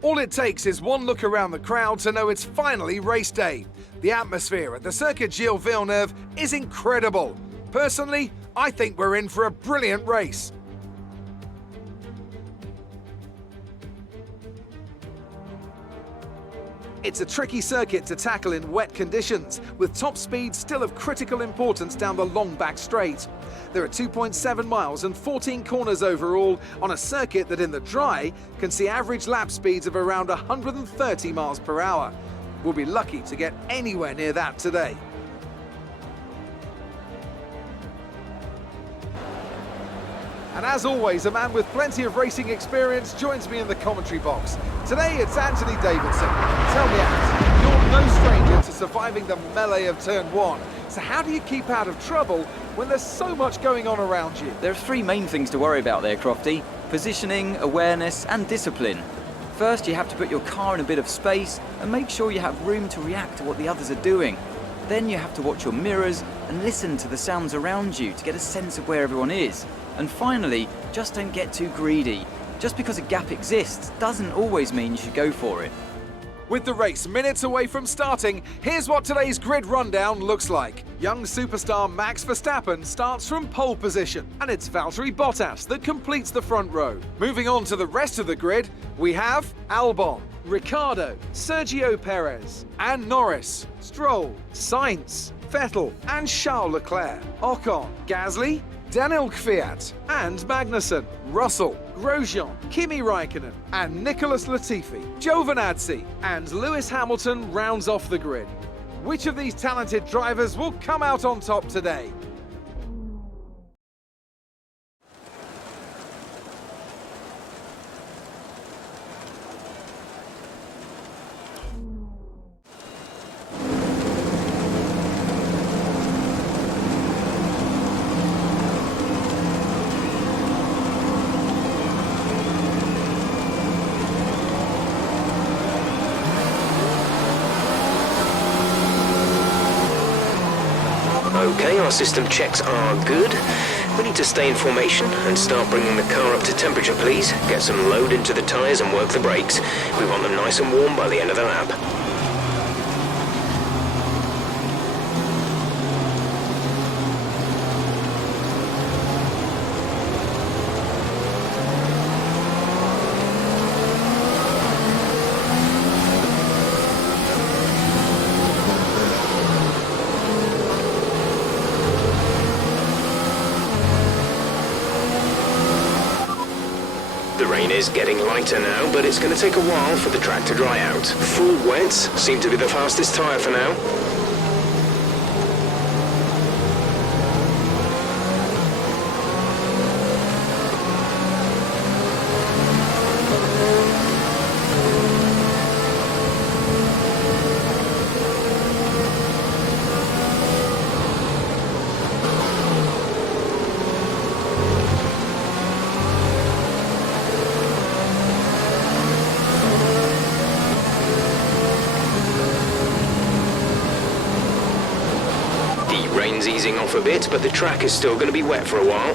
All it takes is one look around the crowd to know it's finally race day. The atmosphere at the Circuit Gilles Villeneuve is incredible. Personally, I think we're in for a brilliant race. It's a tricky circuit to tackle in wet conditions, with top speed still of critical importance down the long back straight. There are 2.7 miles and 14 corners overall on a circuit that in the dry can see average lap speeds of around 130 miles per hour. We'll be lucky to get anywhere near that today. And as always, a man with plenty of racing experience joins me in the commentary box. Today it's Anthony Davidson. Tell me, Ant, you're no stranger to surviving the melee of turn 1. So how do you keep out of trouble when there's so much going on around you? There are three main things to worry about there, Crofty. Positioning, awareness and discipline. First, you have to put your car in a bit of space and make sure you have room to react to what the others are doing. Then you have to watch your mirrors and listen to the sounds around you to get a sense of where everyone is. And finally, just don't get too greedy. Just because a gap exists doesn't always mean you should go for it. With the race minutes away from starting, here's what today's grid rundown looks like. Young superstar Max Verstappen starts from pole position, and it's Valtteri Bottas that completes the front row. Moving on to the rest of the grid, we have Albon, Ricciardo, Sergio Perez, and Norris, Stroll, Sainz, Vettel, and Charles Leclerc, Ocon, Gasly, Daniel Kvyat, and Magnussen, Russell, Grosjean, Kimi Raikkonen, and Nicholas Latifi, Giovinazzi, and Lewis Hamilton rounds off the grid. Which of these talented drivers will come out on top today? Okay, our system checks are good. We need to stay in formation and start bringing the car up to temperature, please. Get some load into the tyres and work the brakes. We want them nice and warm by the end of the lap. The rain is getting lighter now, but it's going to take a while for the track to dry out. Full wets seem to be the fastest tyre for now. Rain's easing off a bit, but the track is still going to be wet for a while.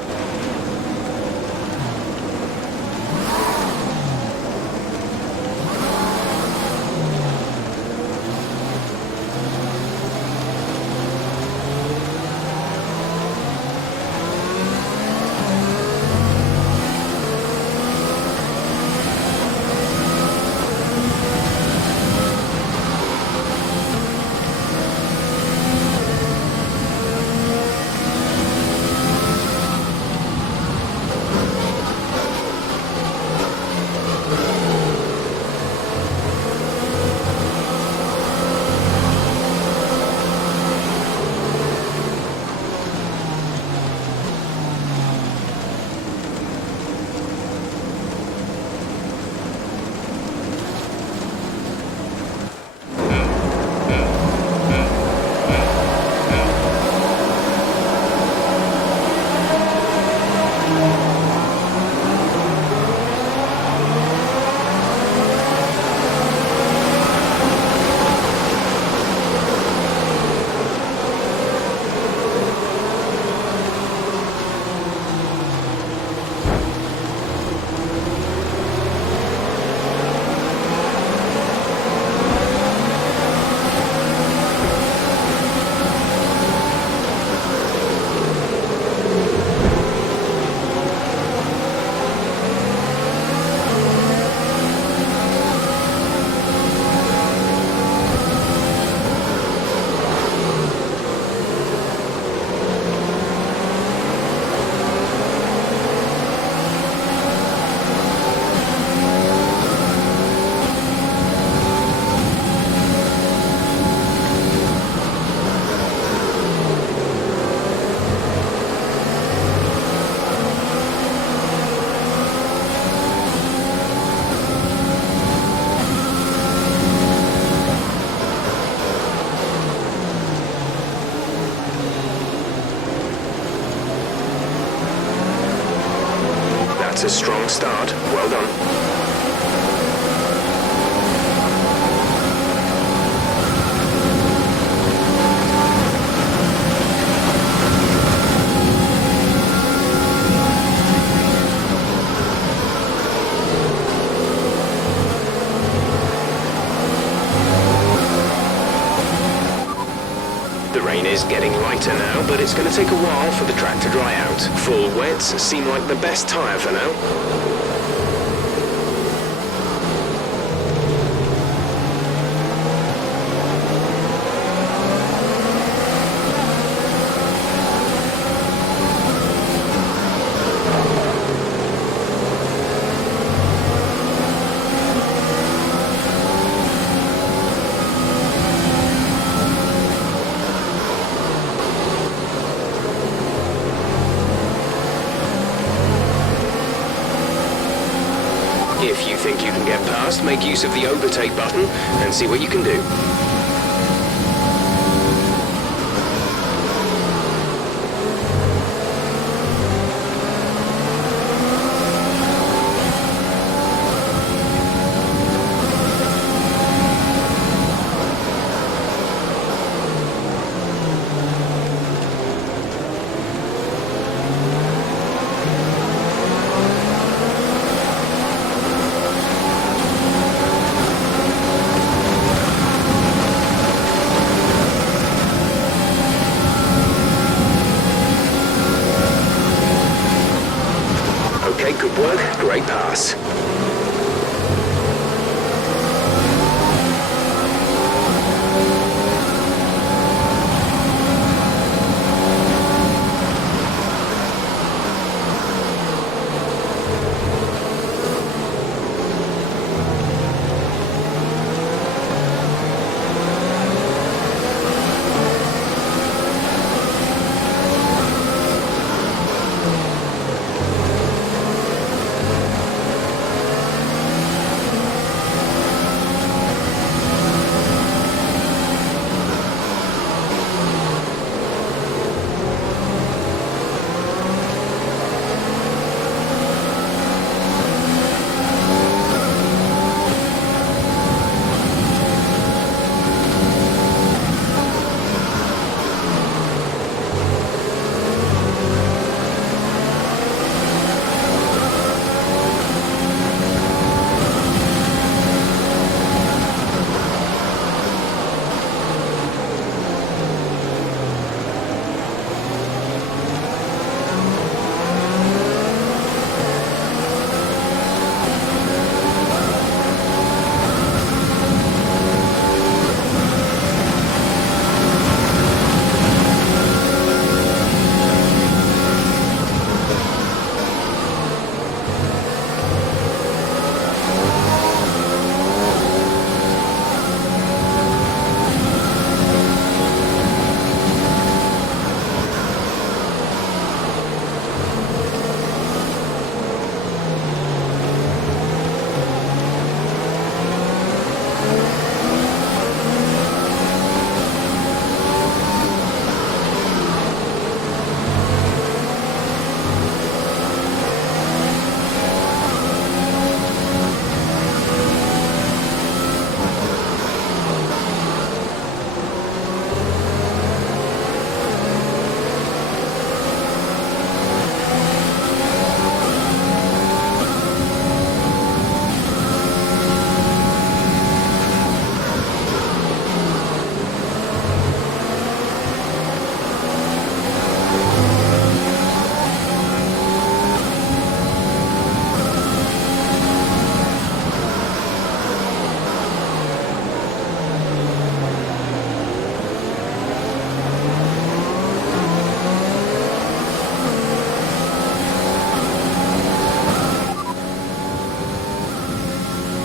That's a strong start. Well done. The rain is getting lighter now, but it's going to take a while for the track to dry out. Full wets seem like the best tyre for now. If you think you can get past, make use of the overtake button and see what you can do. Okay, good work. Great pass.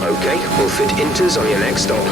Okay, we'll fit inters on your next stop.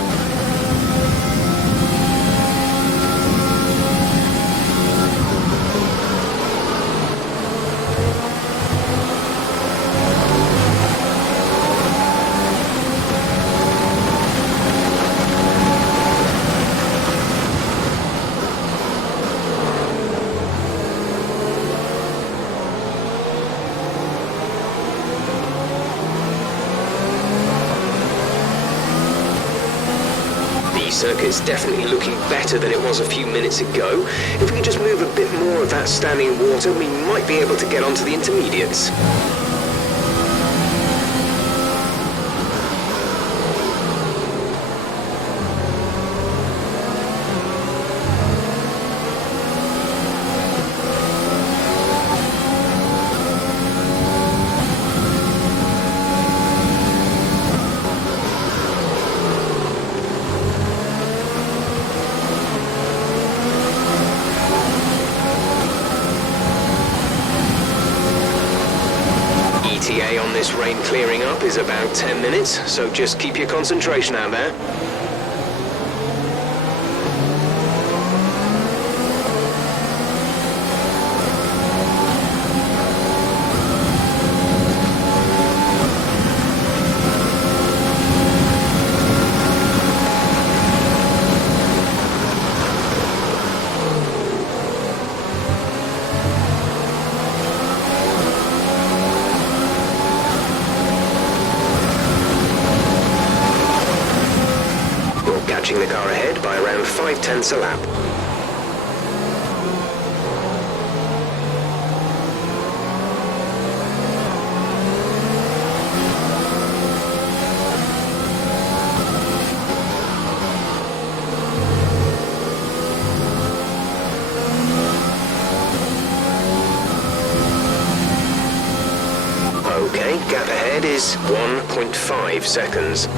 circuit's definitely looking better than it was a few minutes ago. If we could just move a bit more of that standing water, we might be able to get onto the intermediates. ETA on this rain clearing up is about 10 minutes, so just keep your concentration out there. Catching the car ahead by around 5/10 a lap. Okay, gap ahead is 1.5 seconds.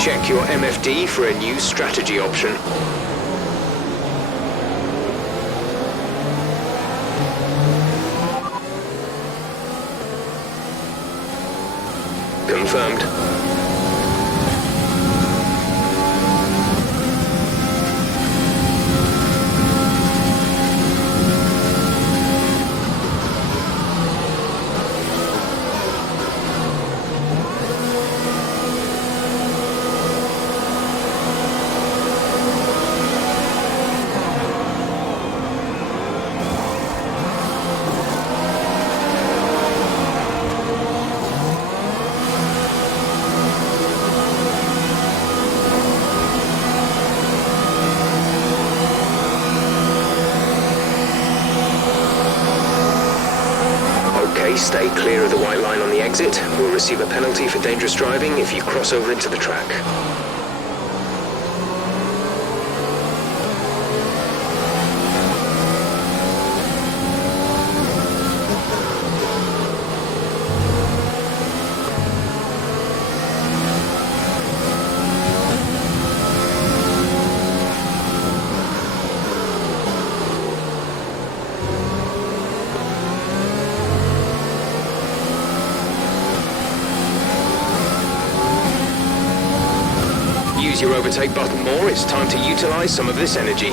Check your MFD for a new strategy option. Confirmed. Stay clear of the white line on the exit. We'll receive a penalty for dangerous driving if you cross over into the track. Use your overtake button more, it's time to utilize some of this energy.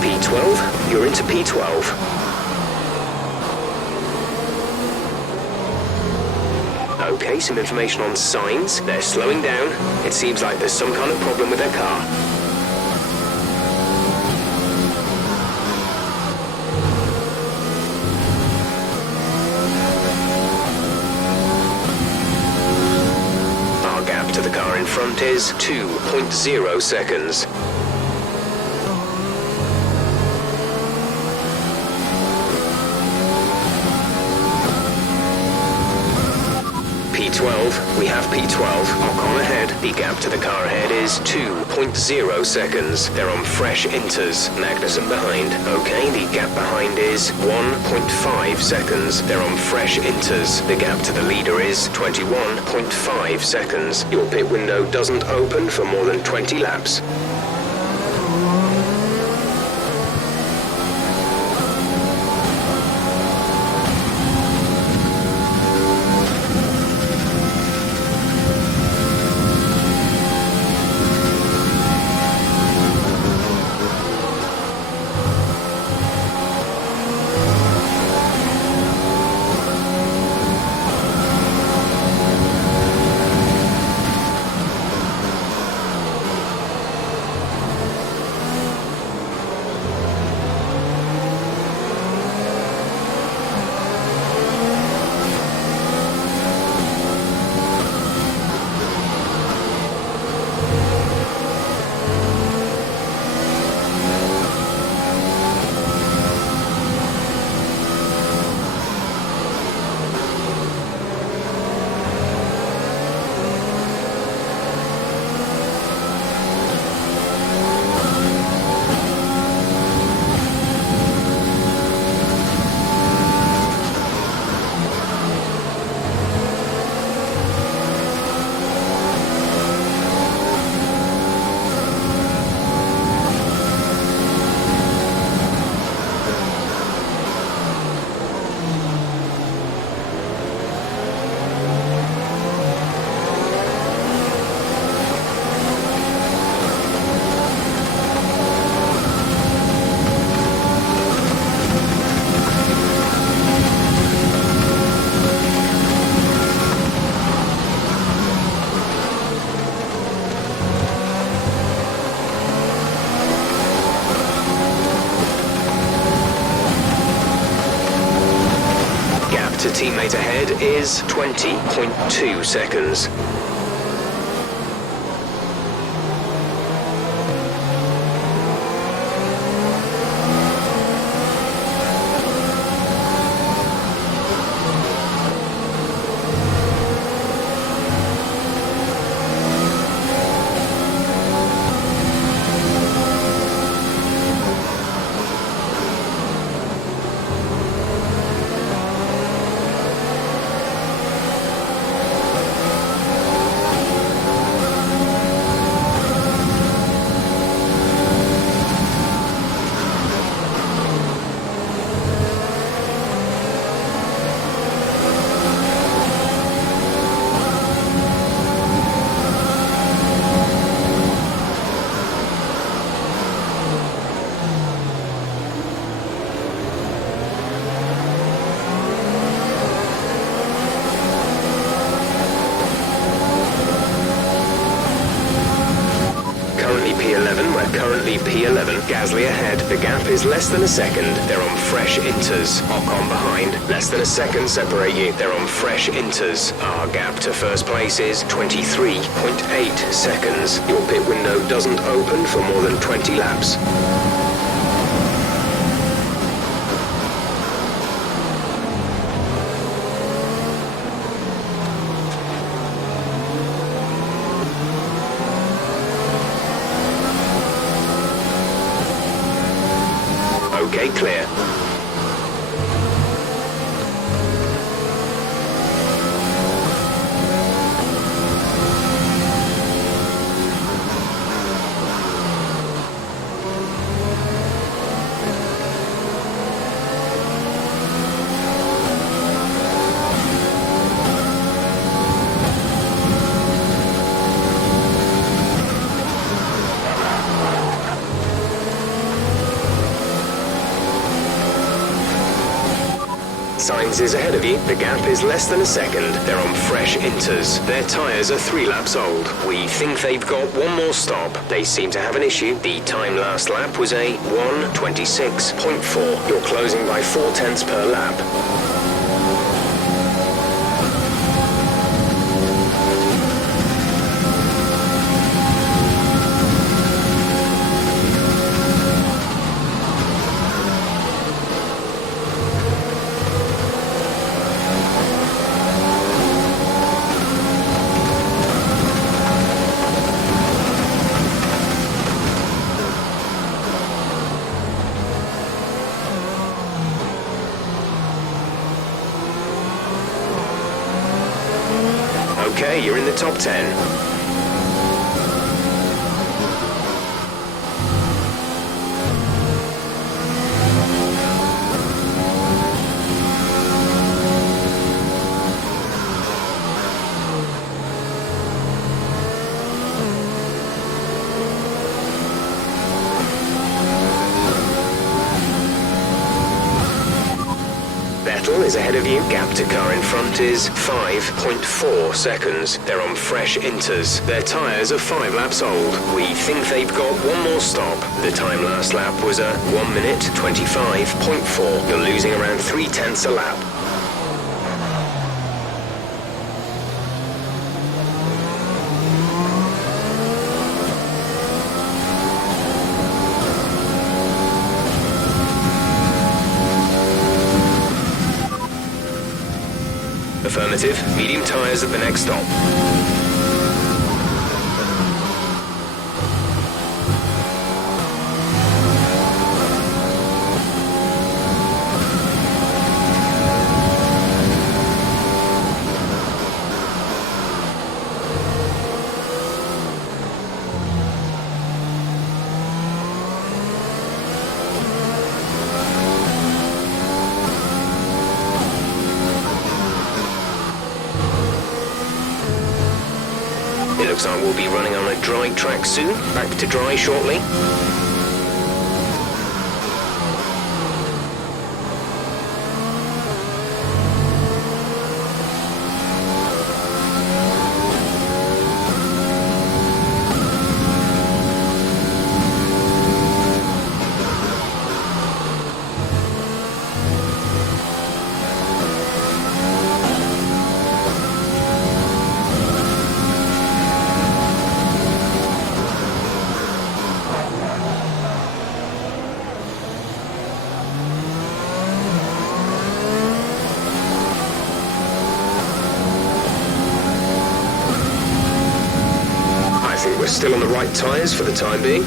P12, you're into P12. Okay, some information on signs. They're slowing down. It seems like there's some kind of problem with their car. Our gap to the car in front is 2.0 seconds. We have P12. Ocon ahead. The gap to the car ahead is 2.0 seconds. They're on fresh inters. Magnussen behind. Okay, the gap behind is 1.5 seconds. They're on fresh inters. The gap to the leader is 21.5 seconds. Your pit window doesn't open for more than 20 laps. Teammate ahead is 20.2 seconds. Currently P11, Gasly ahead. The gap is less than a second. They're on fresh inters. Ocon behind. Less than a second separate you. They're on fresh inters. Our gap to first place is 23.8 seconds. Your pit window doesn't open for more than 20 laps. Okay, clear. Sainz is ahead of you. The gap is less than a second. They're on fresh inters. Their tyres are 3 laps old. We think they've got one more stop. They seem to have an issue. The time last lap was a 1:26.4. You're closing by 0.4 per lap. Okay, you're in the top 10. Vettel is ahead of you. Gap to car in front is 5.4 seconds. They're on fresh inters. Their tyres are 5 laps old. We think they've got one more stop. The time last lap was a 1 minute 25.4. You're losing around 3/10 a lap. Affirmative. Medium tyres at the next stop. It looks like we'll be running on a dry track soon. Back to dry shortly. We're still on the right tyres for the time being.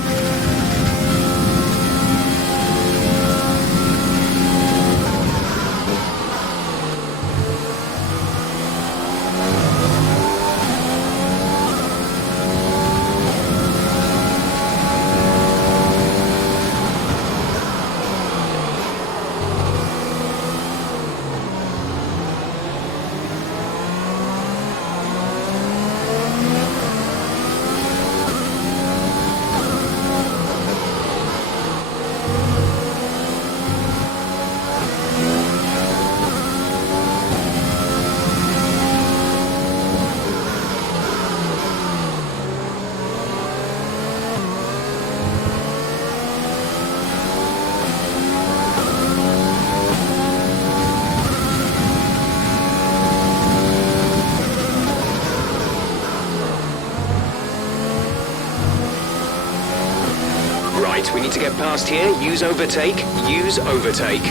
Right, we need to get past here. Use overtake. Use overtake.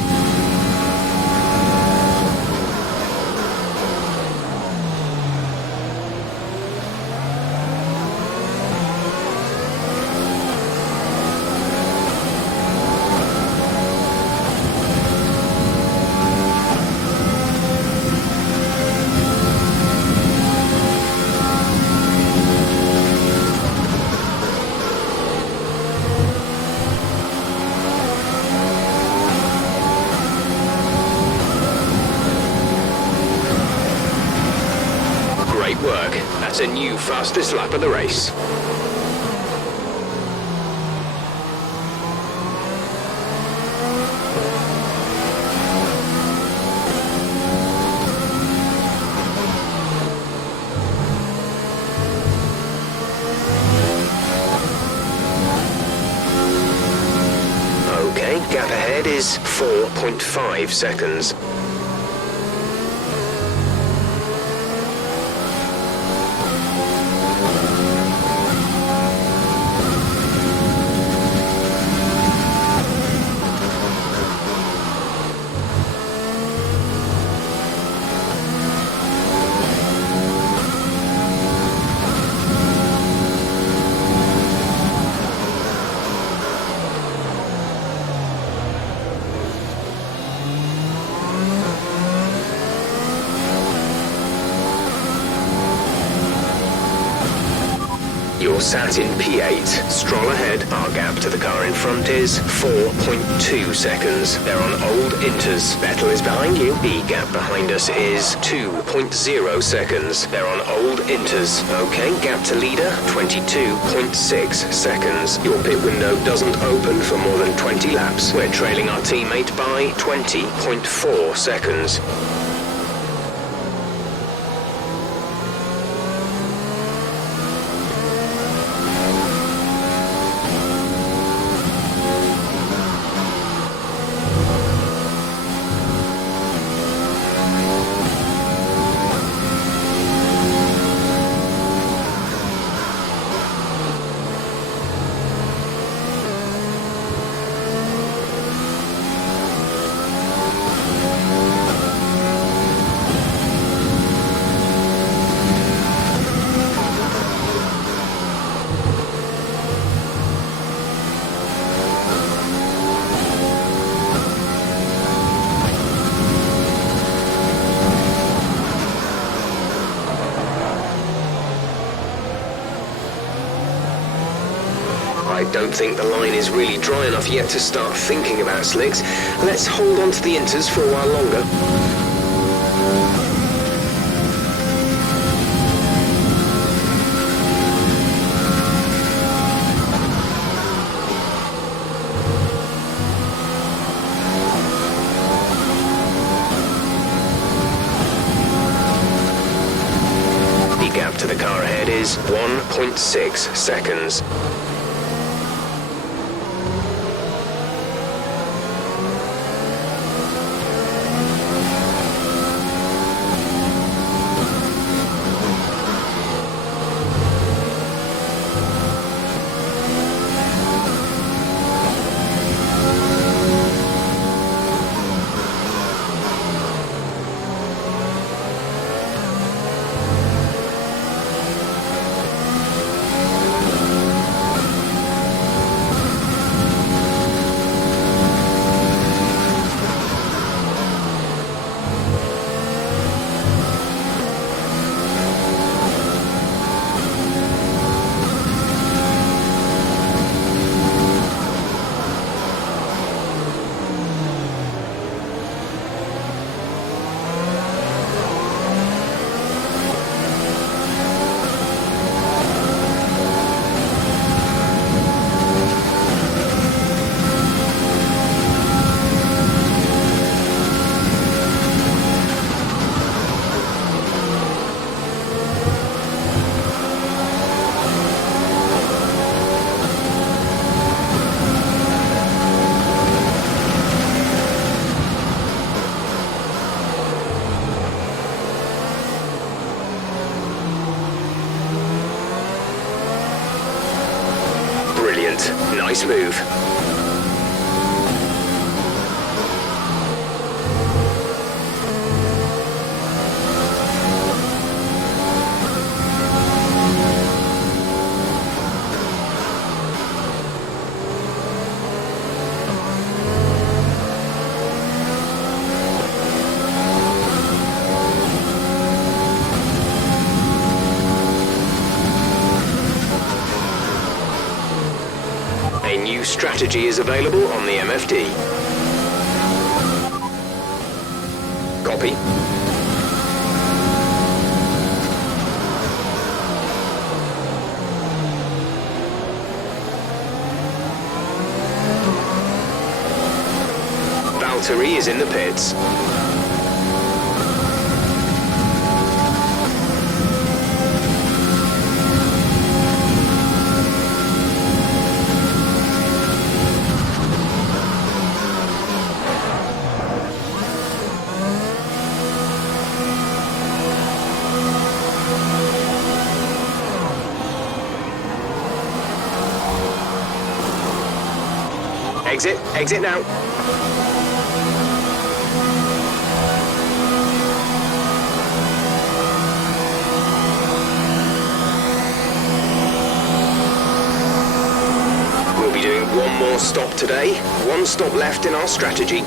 Great work. That's a new fastest lap of the race. Okay, gap ahead is 4.5 seconds. You're sat in P8. Stroll ahead. Our gap to the car in front is 4.2 seconds. They're on old inters. Vettel is behind you. The gap behind us is 2.0 seconds. They're on old inters. Okay, gap to leader, 22.6 seconds. Your pit window doesn't open for more than 20 laps. We're trailing our teammate by 20.4 seconds. I don't think the line is really dry enough yet to start thinking about slicks. Let's hold on to the inters for a while longer. The gap to the car ahead is 1.6 seconds. Nice move. A new strategy is available on the MFD. Copy. Valtteri is in the pits. Exit now. We'll be doing one more stop today. One stop left in our strategy.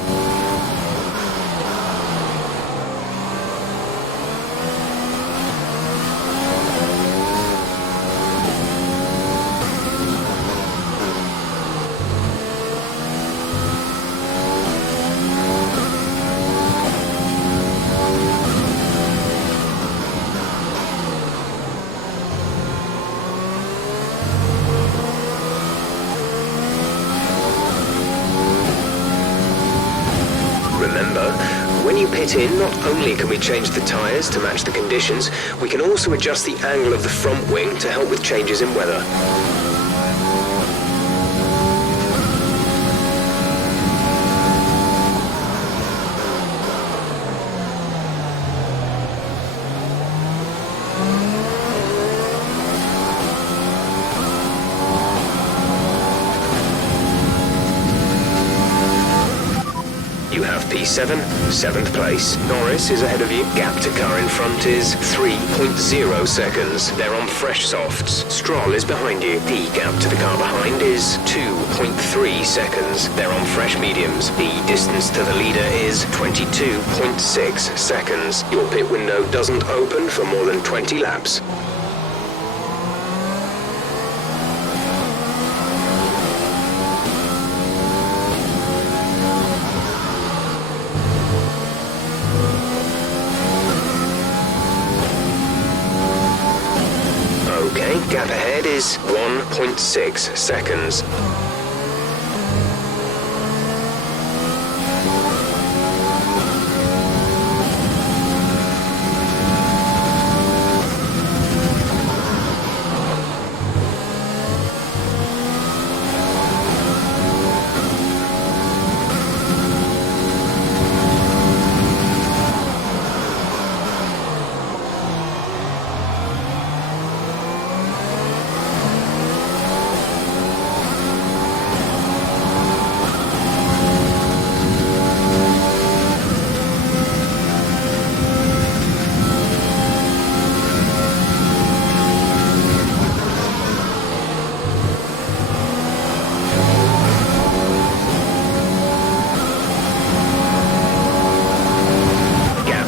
you pit in, not only can we change the tyres to match the conditions, we can also adjust the angle of the front wing to help with changes in weather. You have P7, 7th place. Norris is ahead of you. Gap to car in front is 3.0 seconds. They're on fresh softs. Stroll is behind you. The gap to the car behind is 2.3 seconds. They're on fresh mediums. The distance to the leader is 22.6 seconds. Your pit window doesn't open for more than 20 laps. Okay, gap ahead is 1.6 seconds.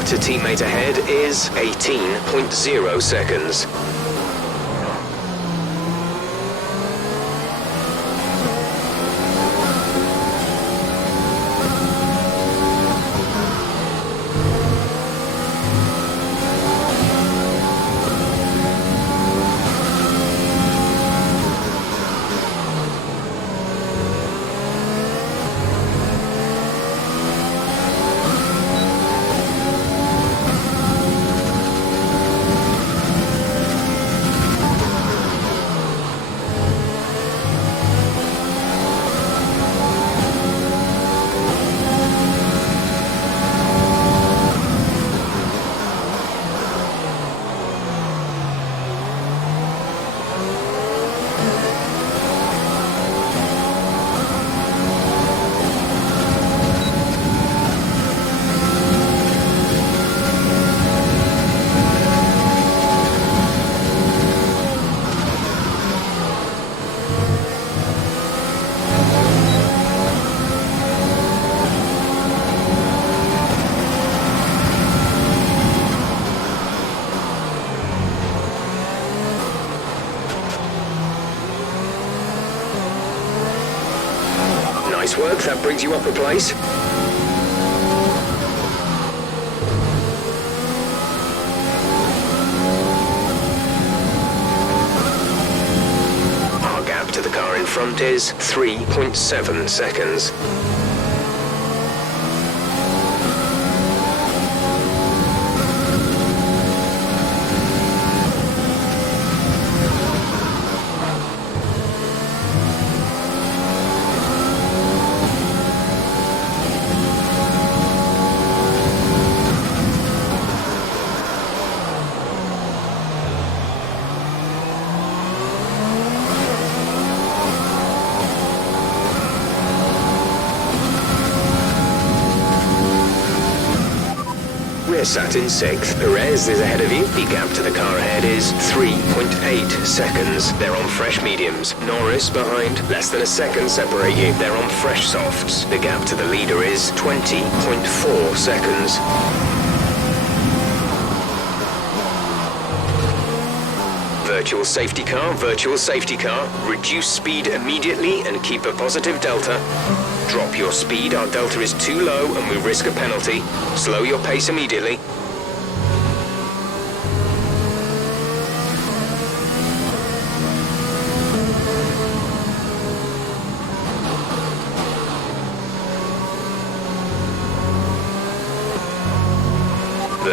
To teammate ahead is 18.0 seconds. Nice work, that brings you up a place. Our gap to the car in front is 3.7 seconds. We're sat in 6th. Perez is ahead of you. The gap to the car ahead is 3.8 seconds. They're on fresh mediums. Norris behind. Less than a second separate you. They're on fresh softs. The gap to the leader is 20.4 seconds. Virtual safety car, virtual safety car. Reduce speed immediately and keep a positive delta. Drop your speed, our delta is too low and we risk a penalty. Slow your pace immediately.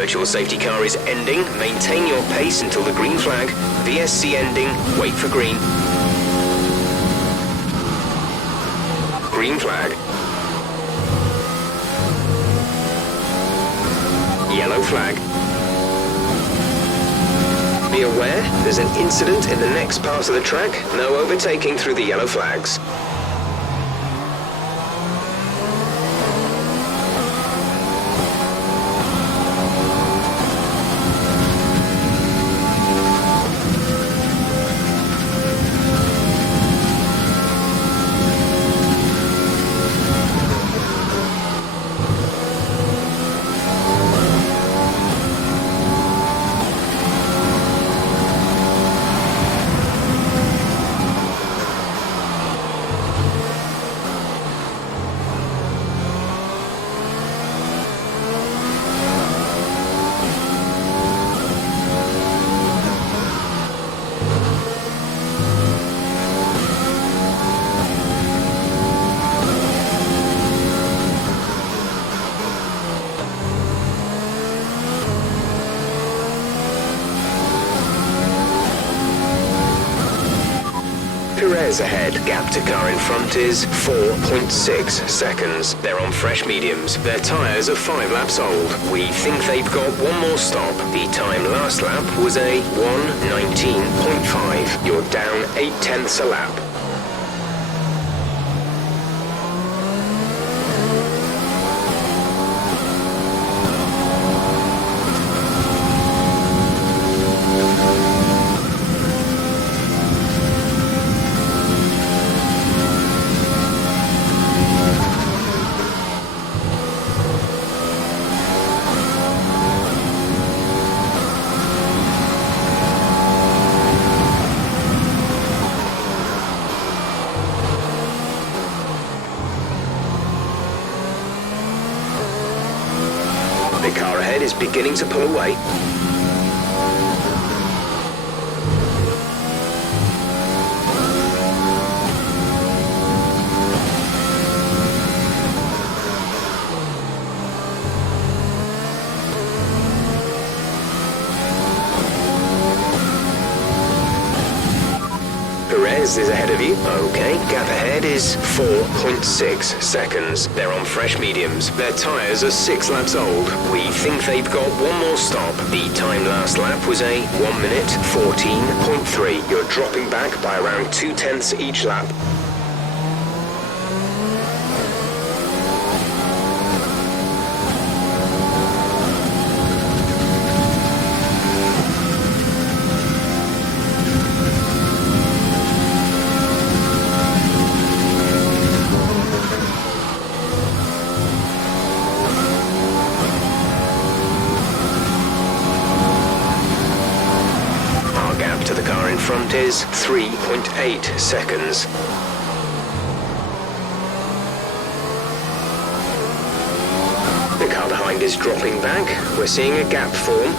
Virtual safety car is ending. Maintain your pace until the green flag. VSC ending. Wait for green. Green flag. Yellow flag. Be aware, there's an incident in the next part of the track. No overtaking through the yellow flags. Perez ahead. Gap to car in front is 4.6 seconds. They're on fresh mediums. Their tyres are 5 laps old. We think they've got one more stop. The time last lap was a 1:19.5. You're down 0.8 a lap. The car ahead is beginning to pull away. Perez is ahead of you. Okay, gap ahead is 4.6 seconds. They're on fresh mediums. Their tyres are 6 laps old. We think they've got one more stop. The time last lap was a 1:14.3. You're dropping back by around 0.2 each lap. Front is 3.8 seconds. The car behind is dropping back. We're seeing a gap form.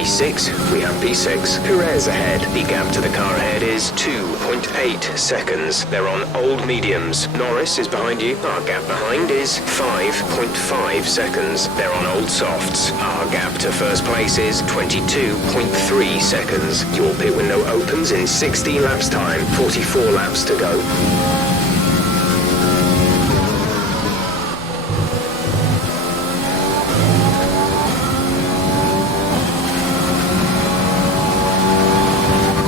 P6, we have P6. Perez ahead. The gap to the car ahead is 2.8 seconds. They're on old mediums. Norris is behind you. Our gap behind is 5.5 seconds. They're on old softs. Our gap to first place is 22.3 seconds. Your pit window opens in 60 laps time. 44 laps to go.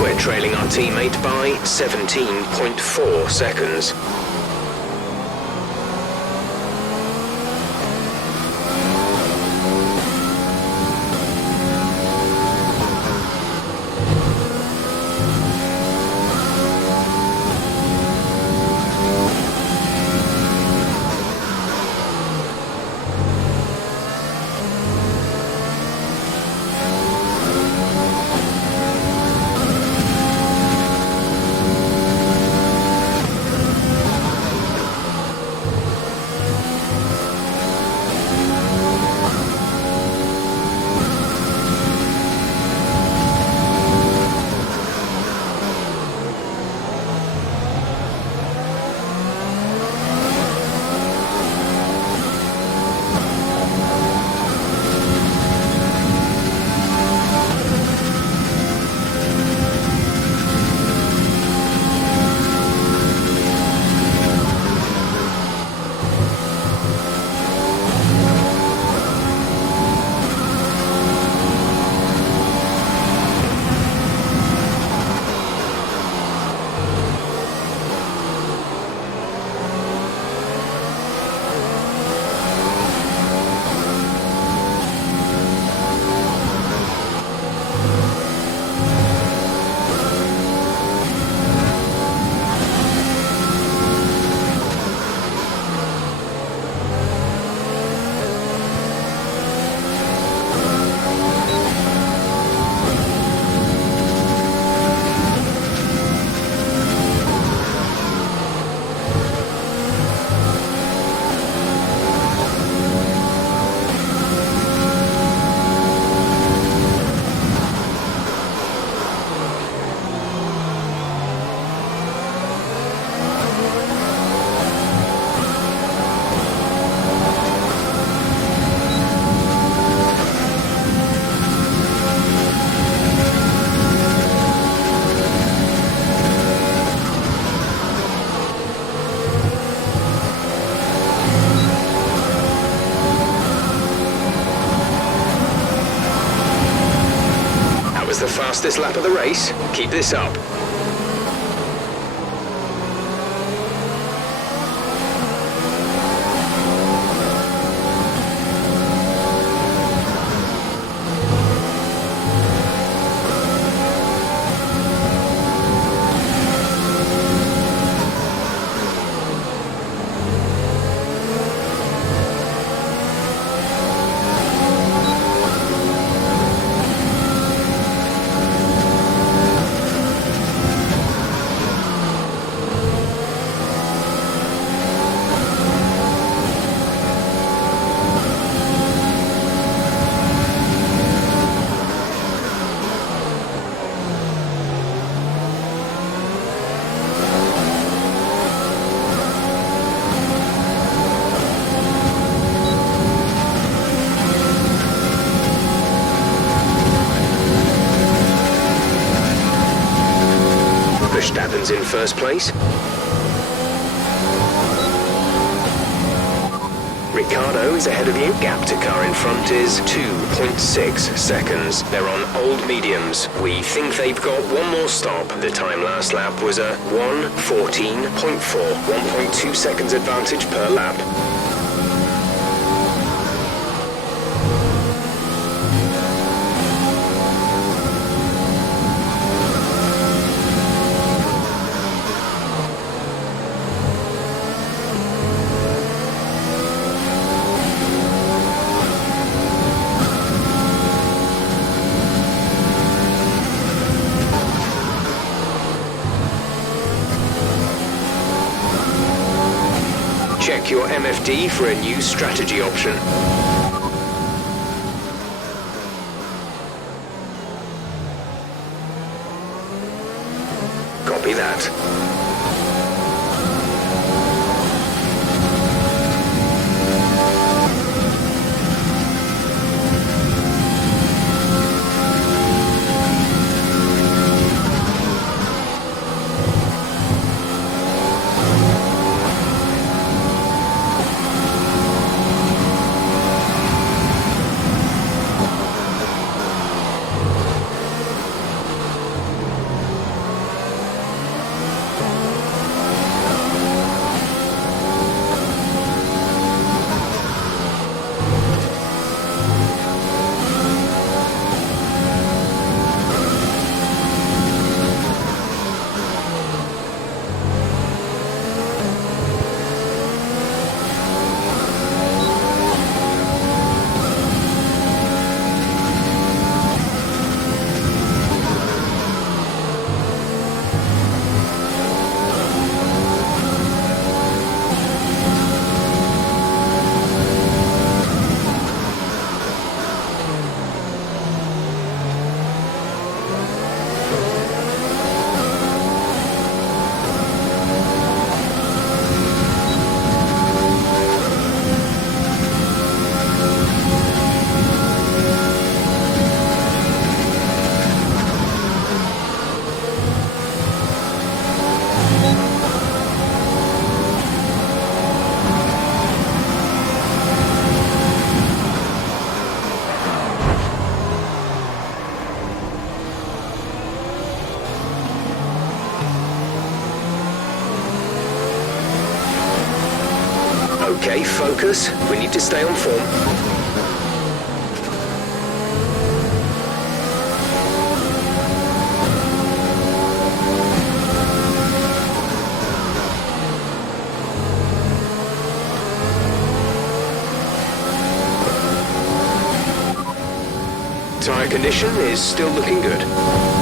We're trailing our teammate by 17.4 seconds. The fastest lap of the race. Keep this up. Verstappen's in first place. Ricardo is ahead of you. Gap to car in front is 2.6 seconds. They're on old mediums. We think they've got one more stop. The time last lap was a 1:14.4, 1.2 seconds advantage per lap. Check your MFD for a new strategy option. that. Okay, focus. We need to stay on form. Tyre condition is still looking good.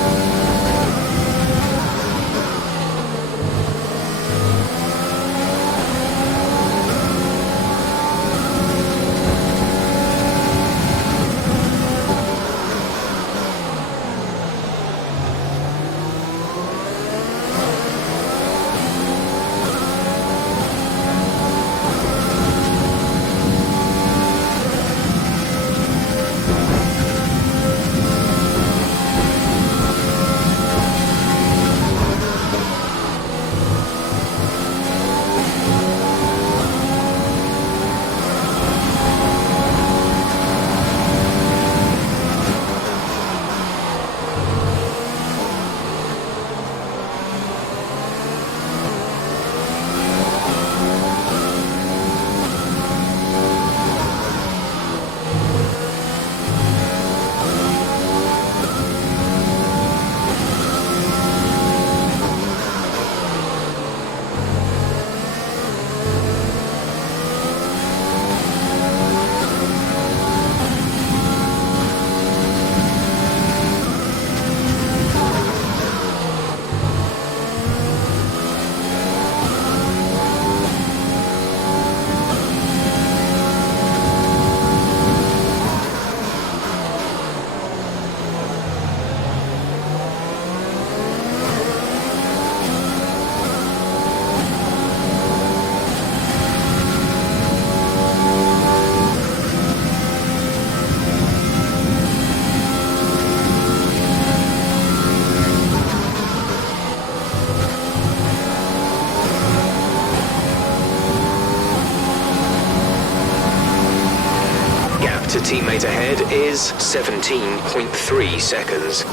To teammate ahead is 17.3 seconds.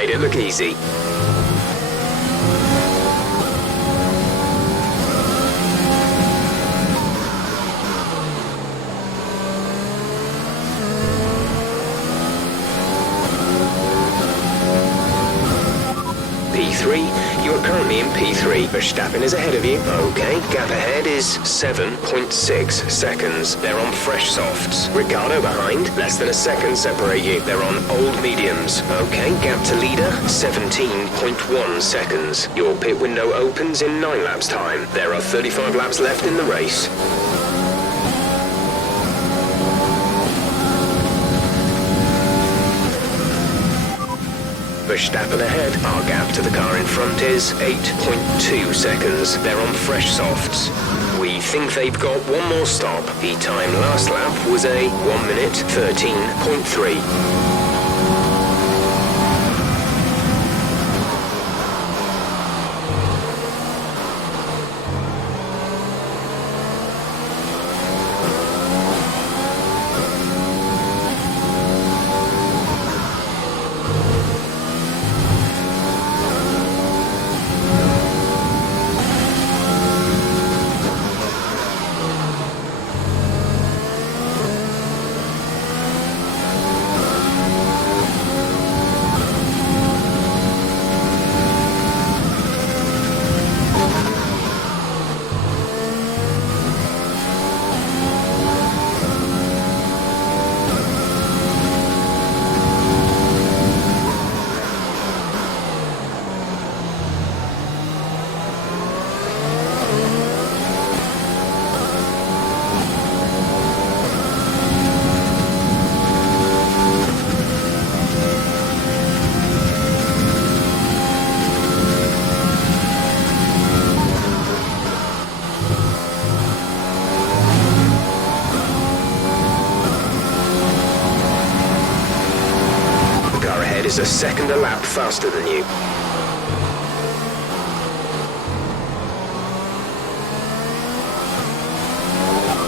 made it look easy. P3, you are currently in P3. Verstappen is ahead of you. Okay, gap ahead is 7.6 seconds. They're on fresh softs. Ricardo behind, less than a second separate you. They're on old mediums. Okay, gap to leader, 17.1 seconds. Your pit window opens in 9 laps time. There are 35 laps left in the race. Verstappen ahead. Our gap to the car in front is 8.2 seconds. They're on fresh softs. We think they've got one more stop. The time last lap was a 1 minute 13.3. Is a second a lap faster than you.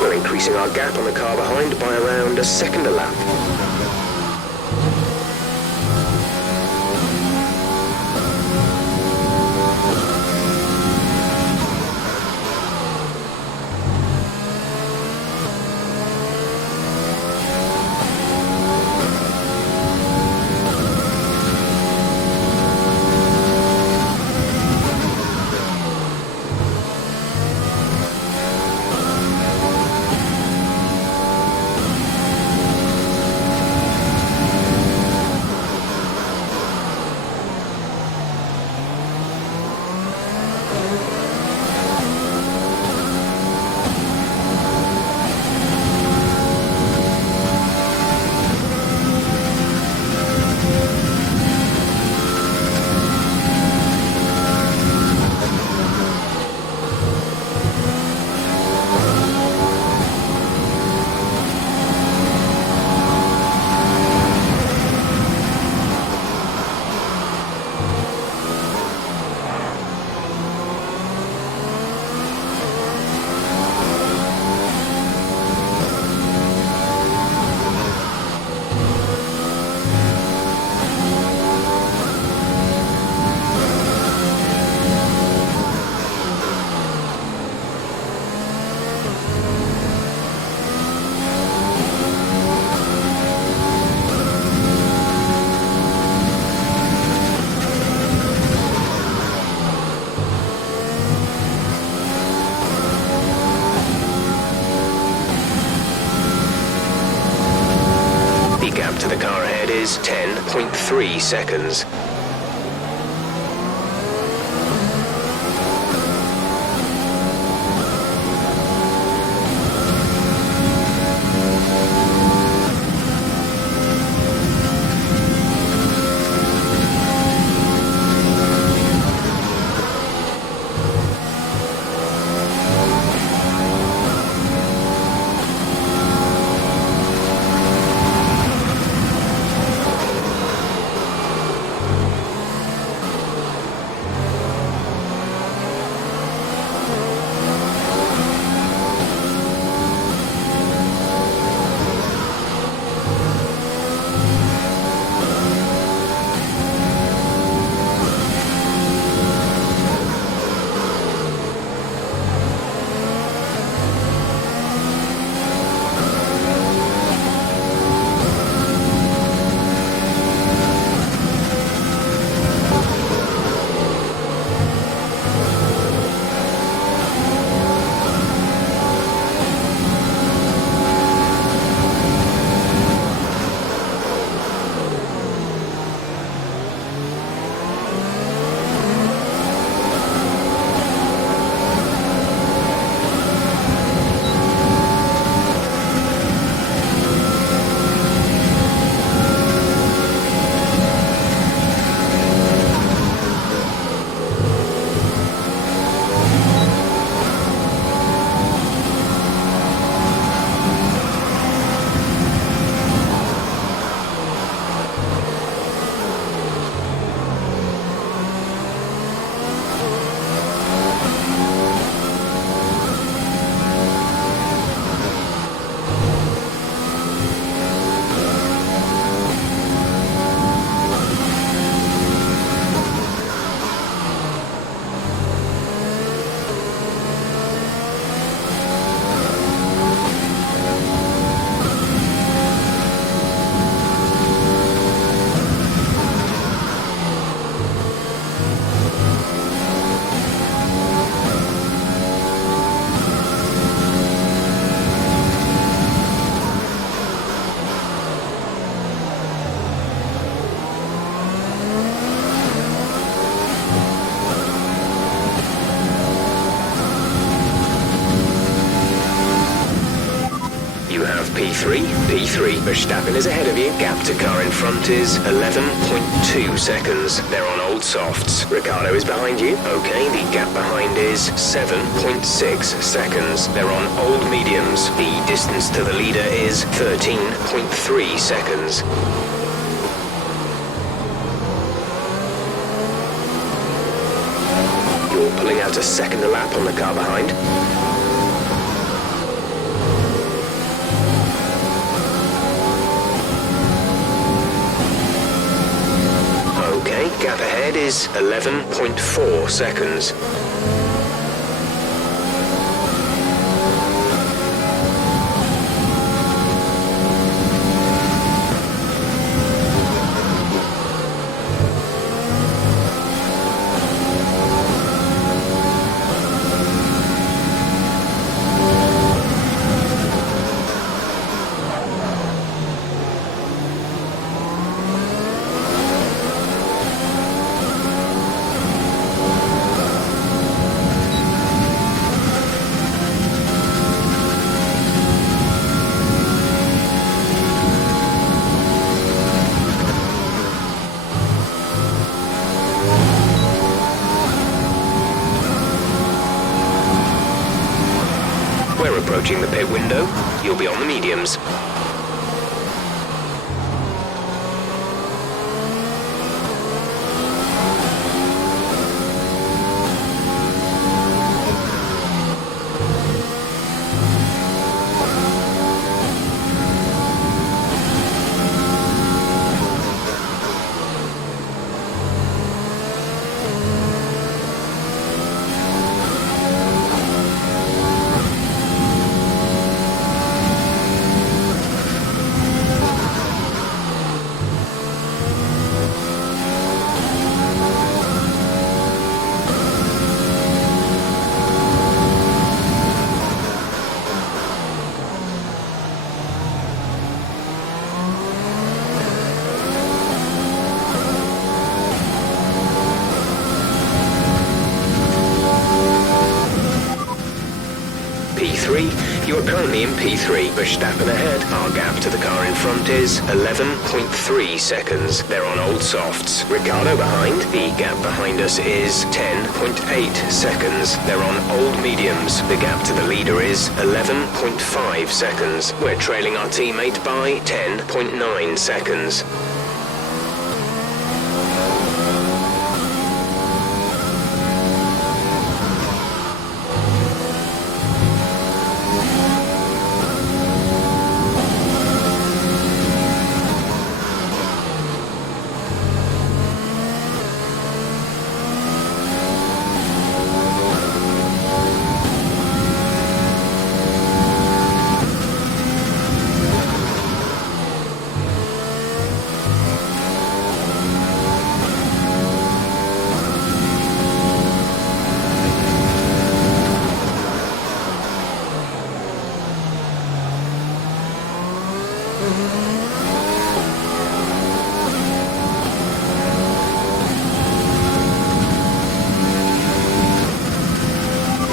We're increasing our gap on the car behind by around a second a lap. The car ahead is 10.3 seconds. P3, P3. Verstappen is ahead of you. Gap to car in front is 11.2 seconds. They're on old softs. Ricciardo is behind you. Okay, the gap behind is 7.6 seconds. They're on old mediums. The distance to the leader is 13.3 seconds. You're pulling out a second a lap on the car behind. Okay, gap ahead is 11.4 seconds. We're approaching the pit window. You'll be on the mediums. P3, you are currently in P3. Verstappen ahead. Our gap to the car in front is 11.3 seconds. They're on old softs. Ricciardo behind. The gap behind us is 10.8 seconds. They're on old mediums. The gap to the leader is 11.5 seconds. We're trailing our teammate by 10.9 seconds.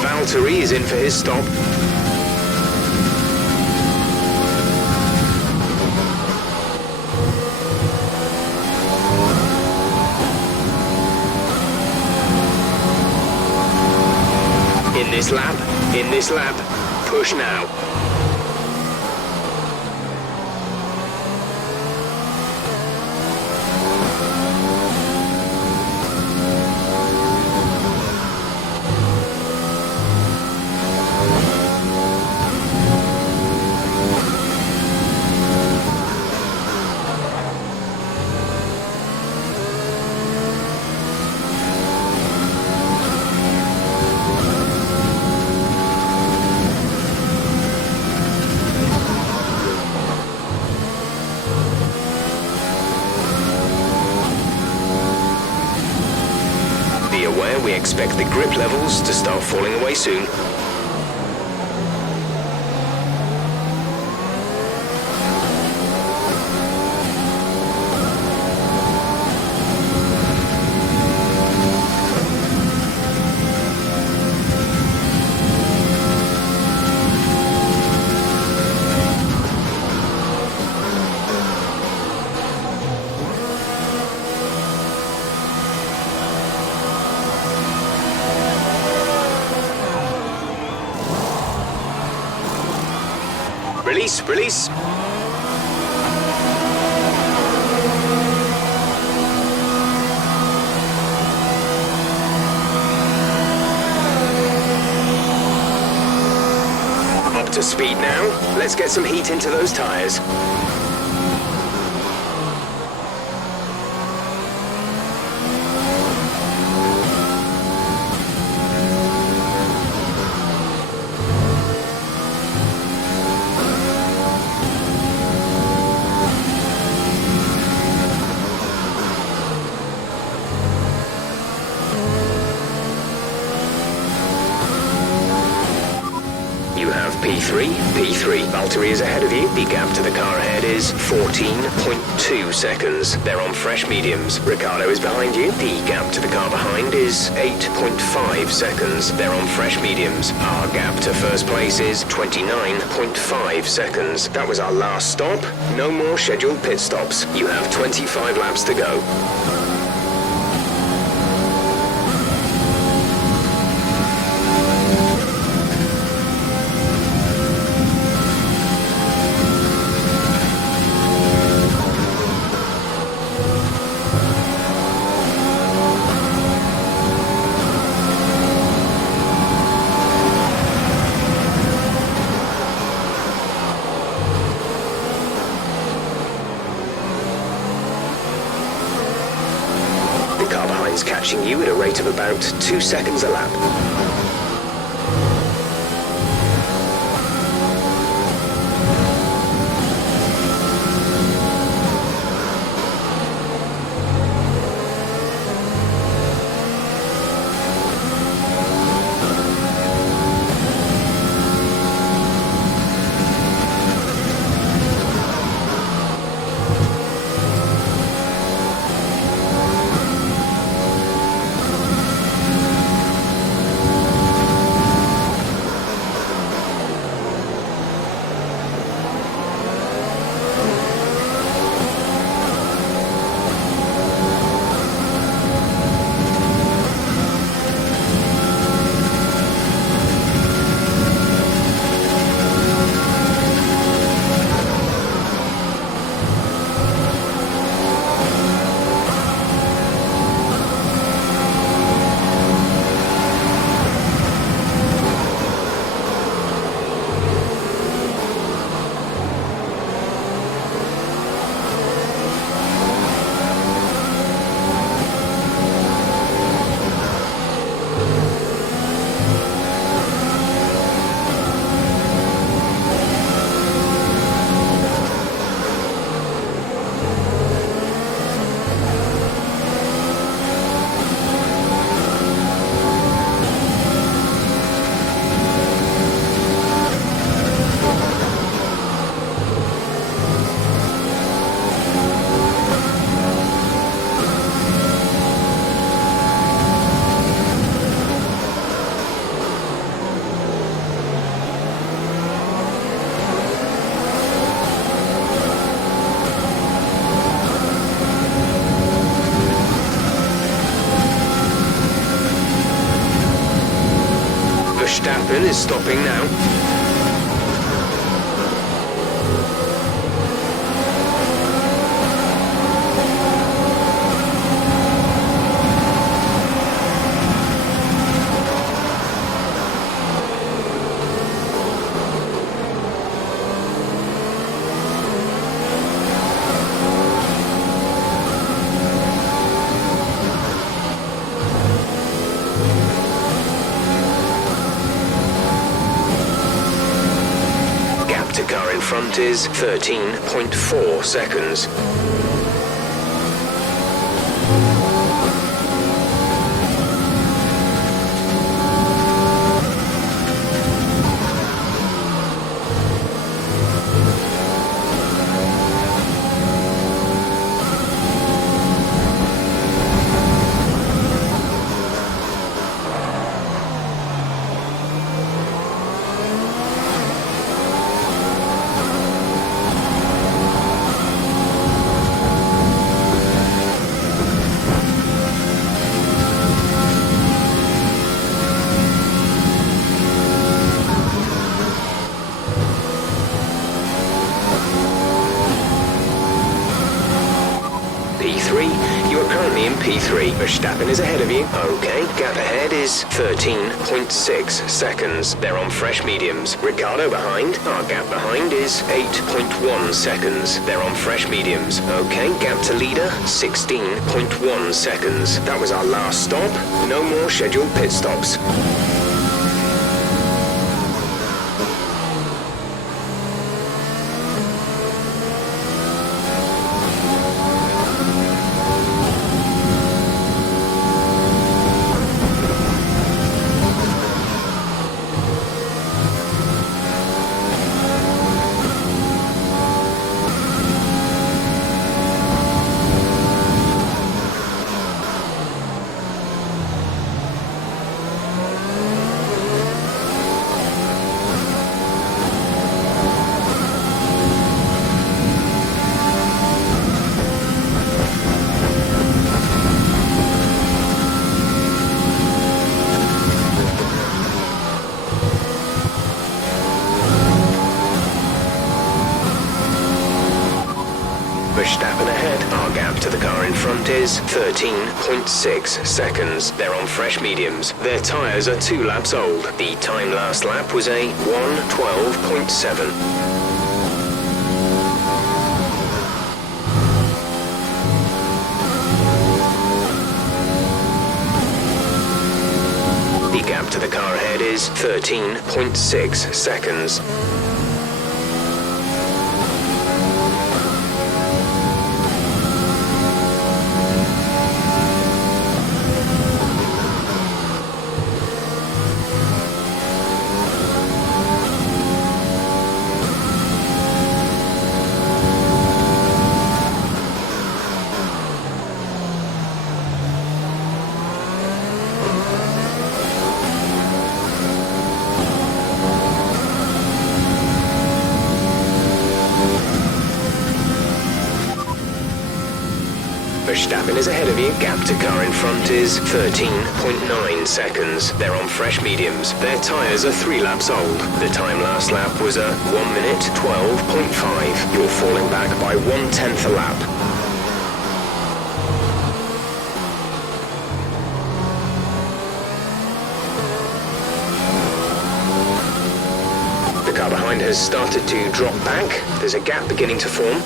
Valtteri is in for his stop. In this lap, push now. We expect the grip levels to start falling away soon. Release, release. Up to speed now. Let's get some heat into those tires. P3. Valtteri is ahead of you. The gap to the car ahead is 14.2 seconds. They're on fresh mediums. Ricciardo is behind you. The gap to the car behind is 8.5 seconds. They're on fresh mediums. Our gap to first place is 29.5 seconds. That was our last stop. No more scheduled pit stops. You have 25 laps to go. Catching you at a rate of about 2 seconds a lap. Verstappen is stopping now. Car in front is 13.4 seconds. feet. Verstappen is ahead of you. Okay, gap ahead is 13.6 seconds. They're on fresh mediums. Ricciardo behind. Our gap behind is 8.1 seconds. They're on fresh mediums. Okay, gap to leader, 16.1 seconds. That was our last stop. No more scheduled pit stops. Verstappen ahead. Our gap to the car in front is 13.6 seconds. They're on fresh mediums. Their tyres are 2 laps old. The time last lap was a 1:12.7. The gap to the car ahead is 13.6 seconds. Verstappen is ahead of you. Gap to car in front is 13.9 seconds. They're on fresh mediums. Their tyres are 3 laps old. The time last lap was a 1:12.5. You're falling back by 1/10 a lap. The car behind has started to drop back. There's a gap beginning to form.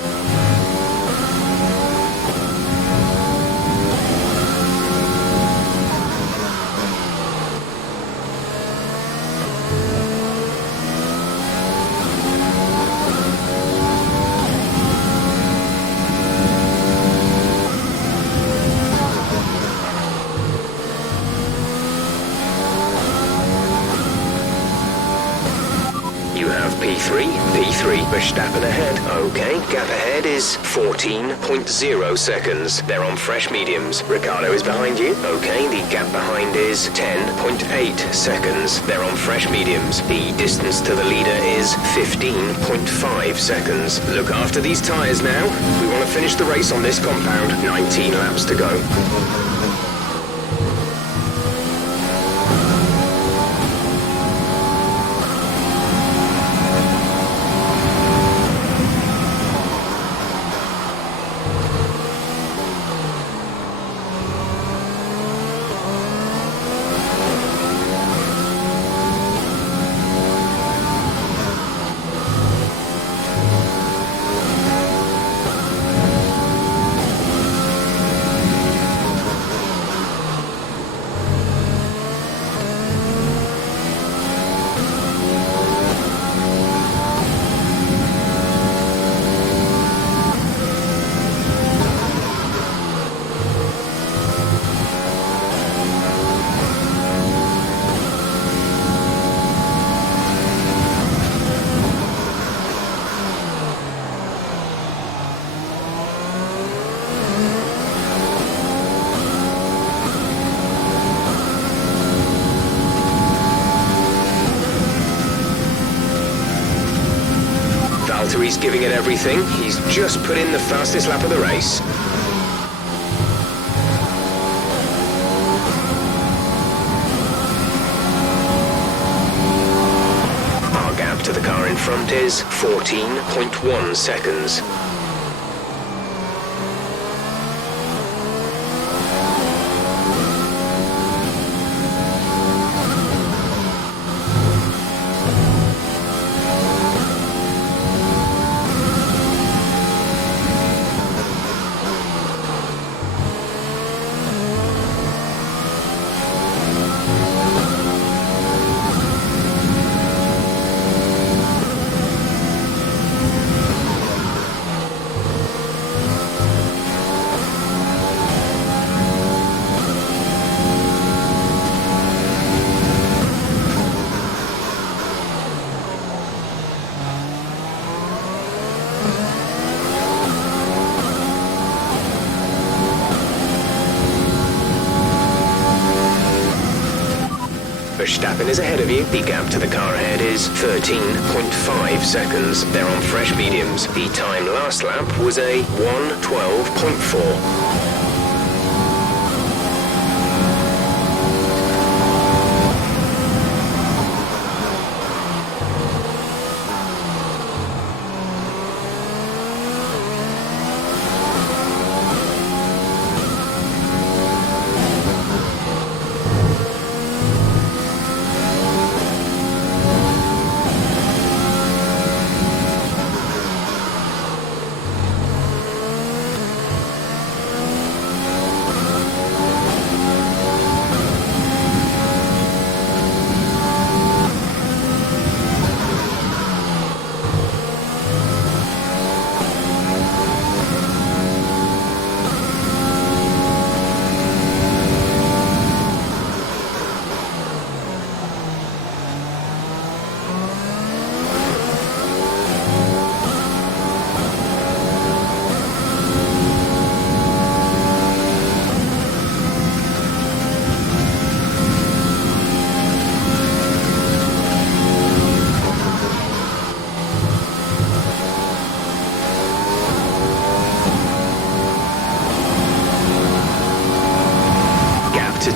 P3, Verstappen ahead. Okay, gap ahead is 14.0 seconds. They're on fresh mediums. Ricciardo is behind you. Okay, the gap behind is 10.8 seconds. They're on fresh mediums. The distance to the leader is 15.5 seconds. Look after these tyres now. We want to finish the race on this compound. 19 laps to go. He's giving it everything. He's just put in the fastest lap of the race. Our gap to the car in front is 14.1 seconds. Verstappen is ahead of you. The gap to the car ahead is 13.5 seconds. They're on fresh mediums. The time last lap was a 1:12.4.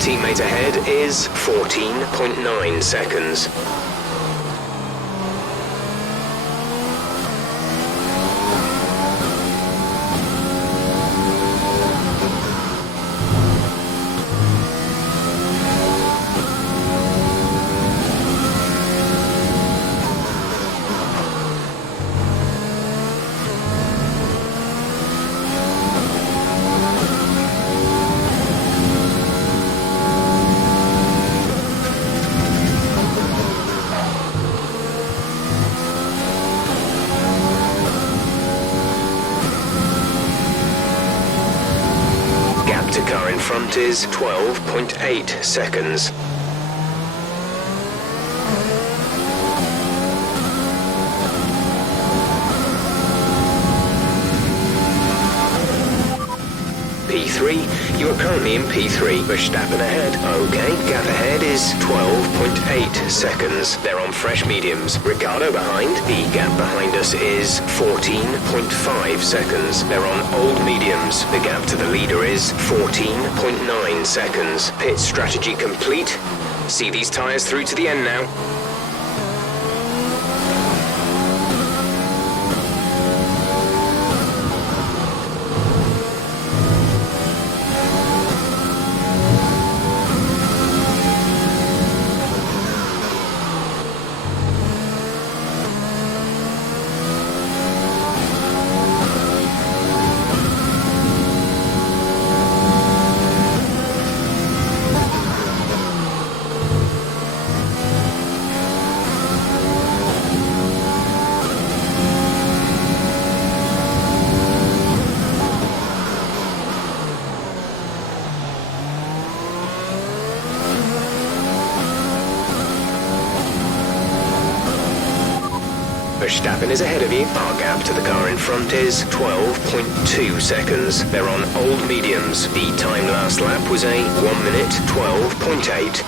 Teammate ahead is 14.9 seconds. Car in front is 12.8 seconds. P3, you are currently in P3. Verstappen ahead. Okay, gap ahead is 12.8 seconds. They're on fresh mediums. Ricardo behind. The gap behind us is 14.5 seconds. They're on old mediums. The gap to the leader is 14.9 seconds. Pit strategy complete. See these tyres through to the end now. Verstappen is ahead of you. Our gap to the car in front is 12.2 seconds. They're on old mediums. The time last lap was a 1 minute 12.8.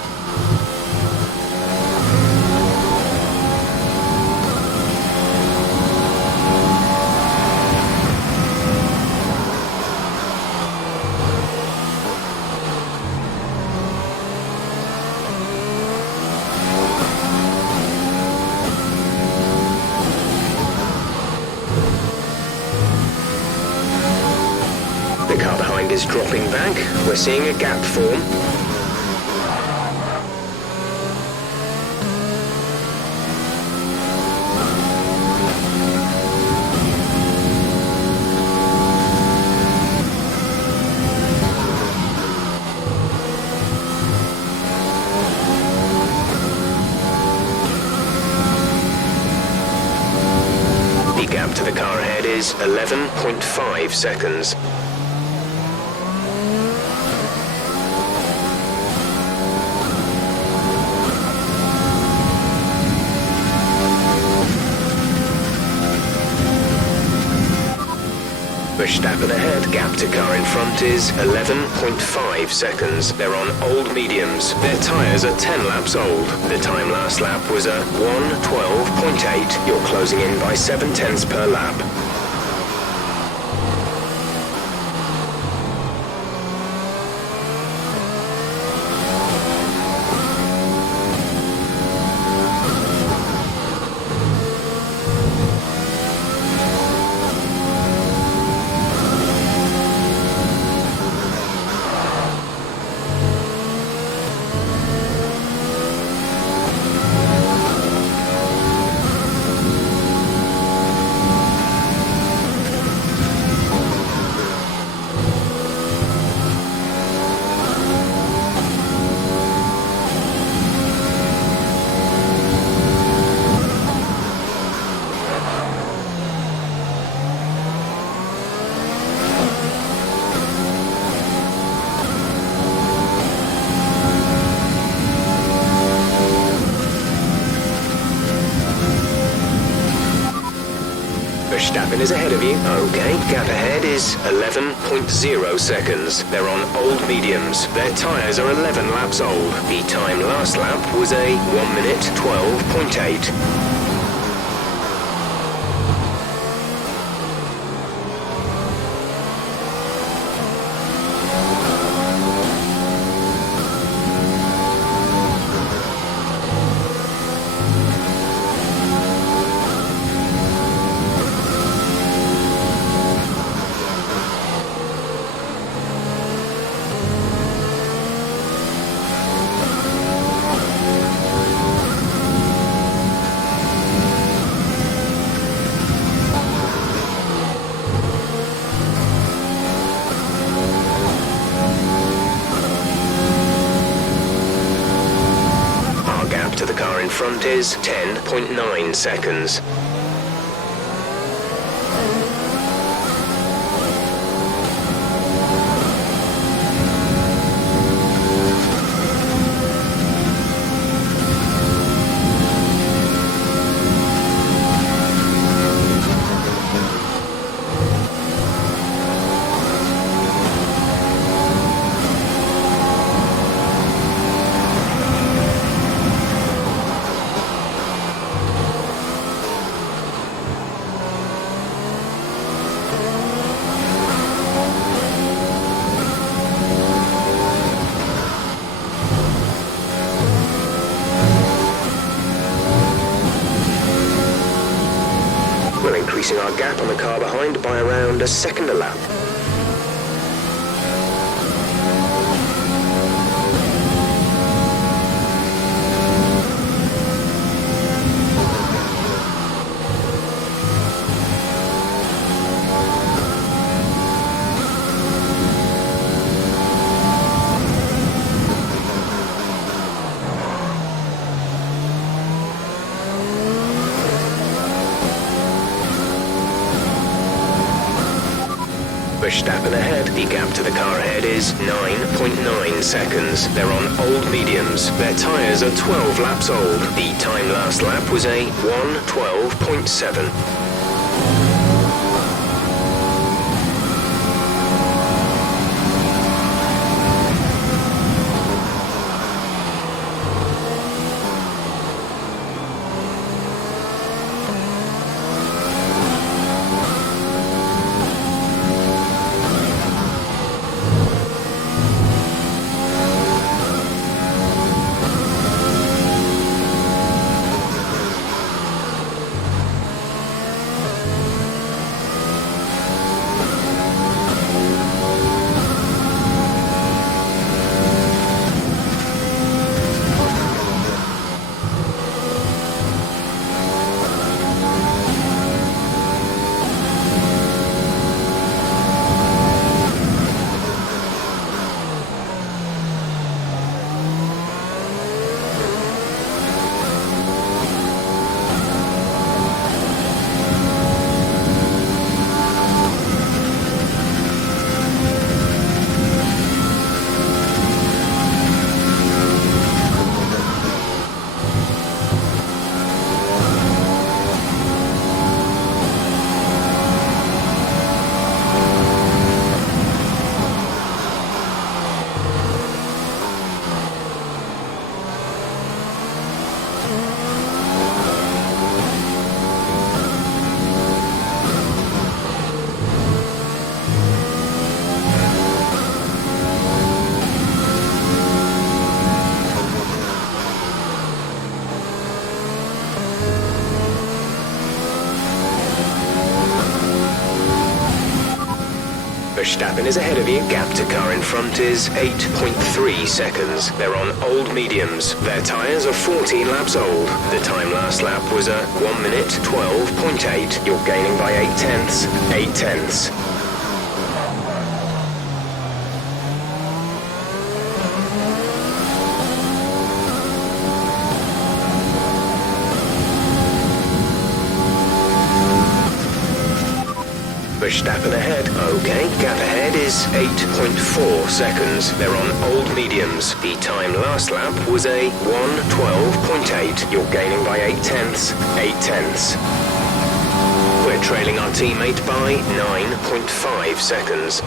The car behind is dropping back. We're seeing a gap form. The gap to the car ahead is 11.5 seconds. Verstappen ahead, gap to car in front is 11.5 seconds. They're on old mediums. Their tyres are 10 laps old. The time last lap was a 1:12.8. You're closing in by 7/10 per lap. Verstappen is ahead of you. Okay, gap ahead is 11.0 seconds. They're on old mediums. Their tyres are 11 laps old. The time last lap was a 1:12.8. To the car in front is 10.9 seconds. Increasing our gap on the car behind by around a second a lap. Verstappen ahead. The gap to the car ahead is 9.9 seconds. They're on old mediums. Their tyres are 12 laps old. The time last lap was a 1:12.7. Verstappen is ahead of you. Gap to car in front is 8.3 seconds. They're on old mediums. Their tyres are 14 laps old. The time last lap was a 1 minute 12.8. You're gaining by 8 tenths. 8 tenths. Verstappen ahead. Okay, gap ahead is 8.4 seconds. They're on old mediums. The time last lap was a 1:12.8. You're gaining by 8 tenths. 8 tenths. We're trailing our teammate by 9.5 seconds.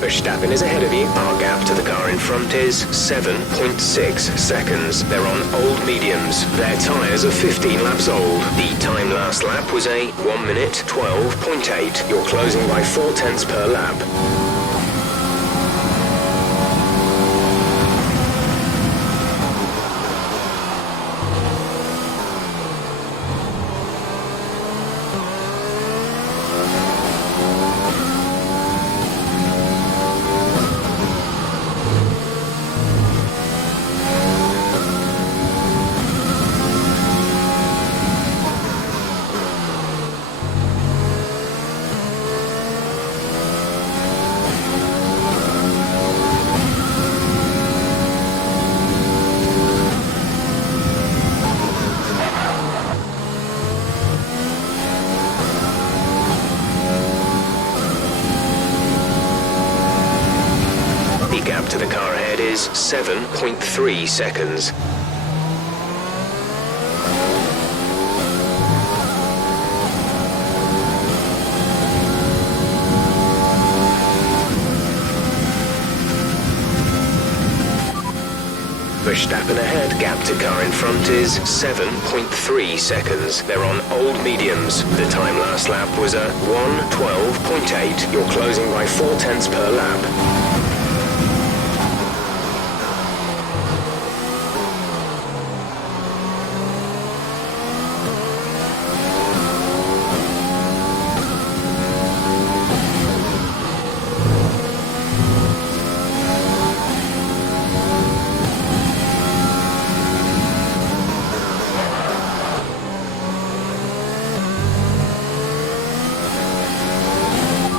Verstappen is ahead of you. Our gap to the car in front is 7.6 seconds. They're on old mediums. Their tyres are 15 laps old. The time last lap was a 1 minute 12.8. You're closing by 4 tenths per lap. The gap to the car ahead is 7.3 seconds. Verstappen ahead. Gap to car in front is 7.3 seconds. They're on old mediums. The time last lap was a 1:12.8. You're closing by 4 tenths per lap.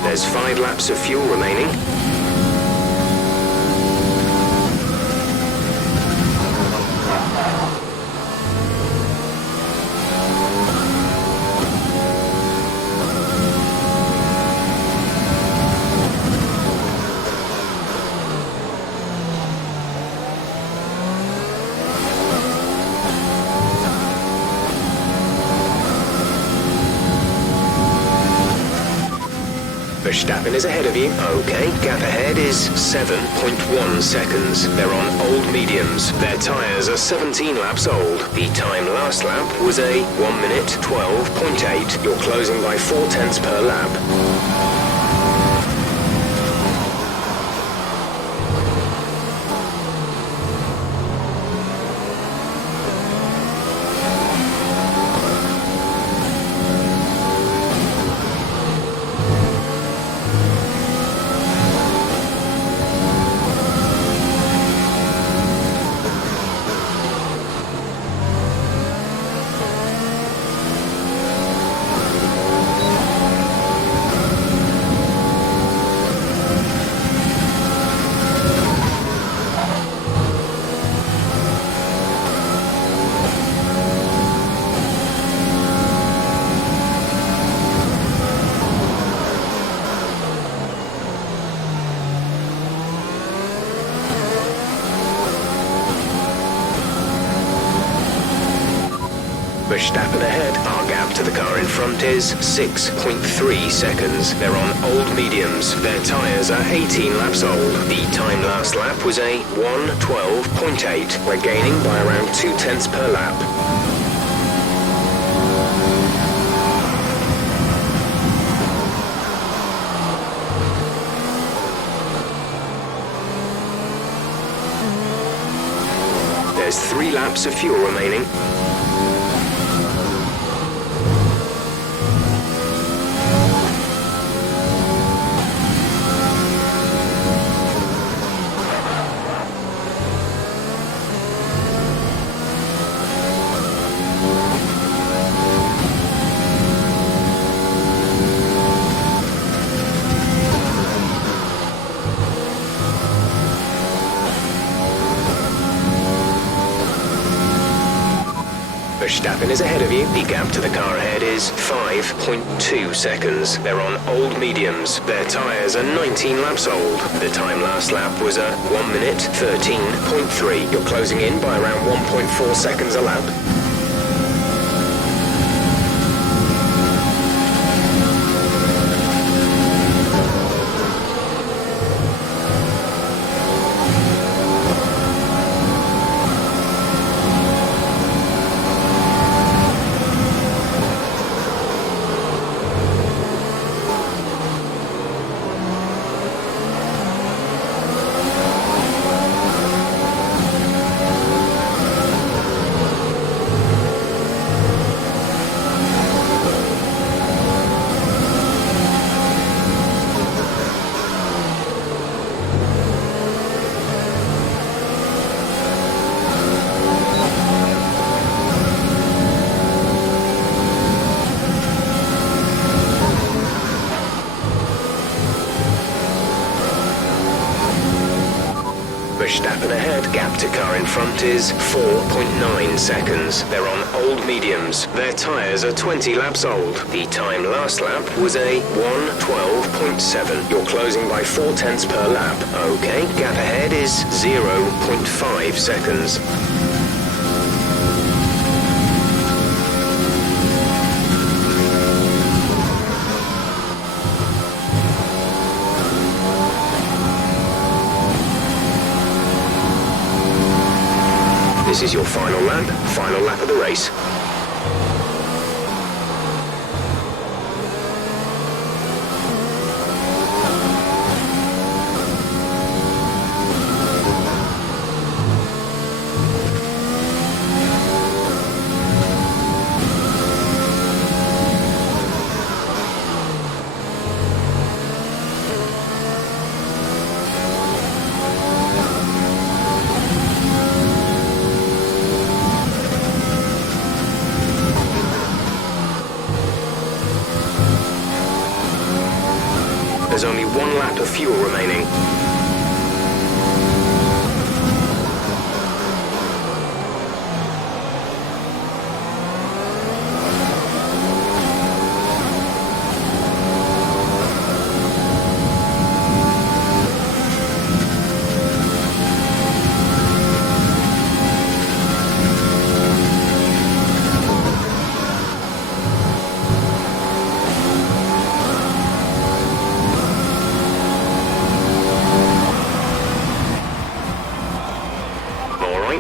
There's 5 laps of fuel remaining. Verstappen is ahead of you. Okay, gap ahead is 7.1 seconds. They're on old mediums. Their tyres are 17 laps old. The time last lap was a 1 minute 12.8. You're closing by 4 tenths per lap. Verstappen ahead. Our gap to the car in front is 6.3 seconds. They're on old mediums. Their tyres are 18 laps old. The time last lap was a 1:12.8. We're gaining by around 0.2 per lap. There's 3 laps of fuel remaining. Verstappen is ahead of you. The gap to the car ahead is 5.2 seconds. They're on old mediums. Their tyres are 19 laps old. The time last lap was a 1:13.3. You're closing in by around 1.4 seconds a lap. Verstappen ahead. Gap to car in front is 4.9 seconds. They're on old mediums. Their tyres are 20 laps old. The time last lap was a 1:12.7. You're closing by 0.4 per lap. Okay, gap ahead is 0.5 seconds. This is your final lap of the race. There's only 1 lap of fuel remaining.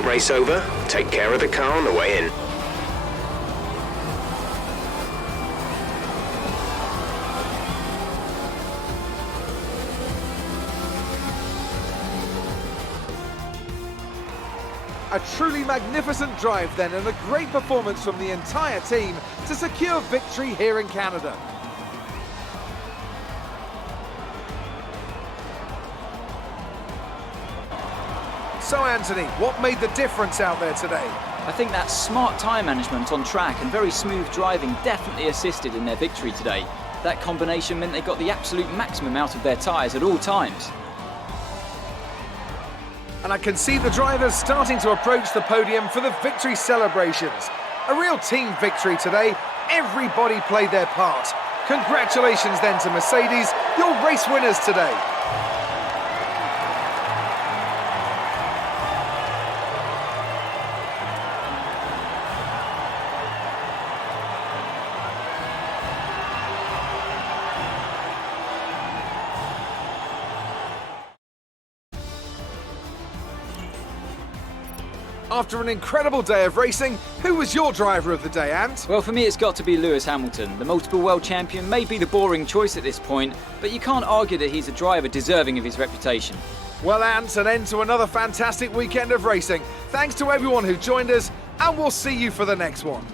Race over. Take care of the car on the way in. A truly magnificent drive then, and a great performance from the entire team to secure victory here in Canada. So Anthony, what made the difference out there today? I think that smart tyre management on track and very smooth driving definitely assisted in their victory today. That combination meant they got the absolute maximum out of their tyres at all times. And I can see the drivers starting to approach the podium for the victory celebrations. A real team victory today. Everybody played their part. Congratulations then to Mercedes, your race winners today. After an incredible day of racing, who was your driver of the day, Ant? Well, for me it's got to be Lewis Hamilton. The multiple world champion may be the boring choice at this point, but you can't argue that he's a driver deserving of his reputation. Well, Ant, an end to another fantastic weekend of racing. Thanks to everyone who joined us, and we'll see you for the next one.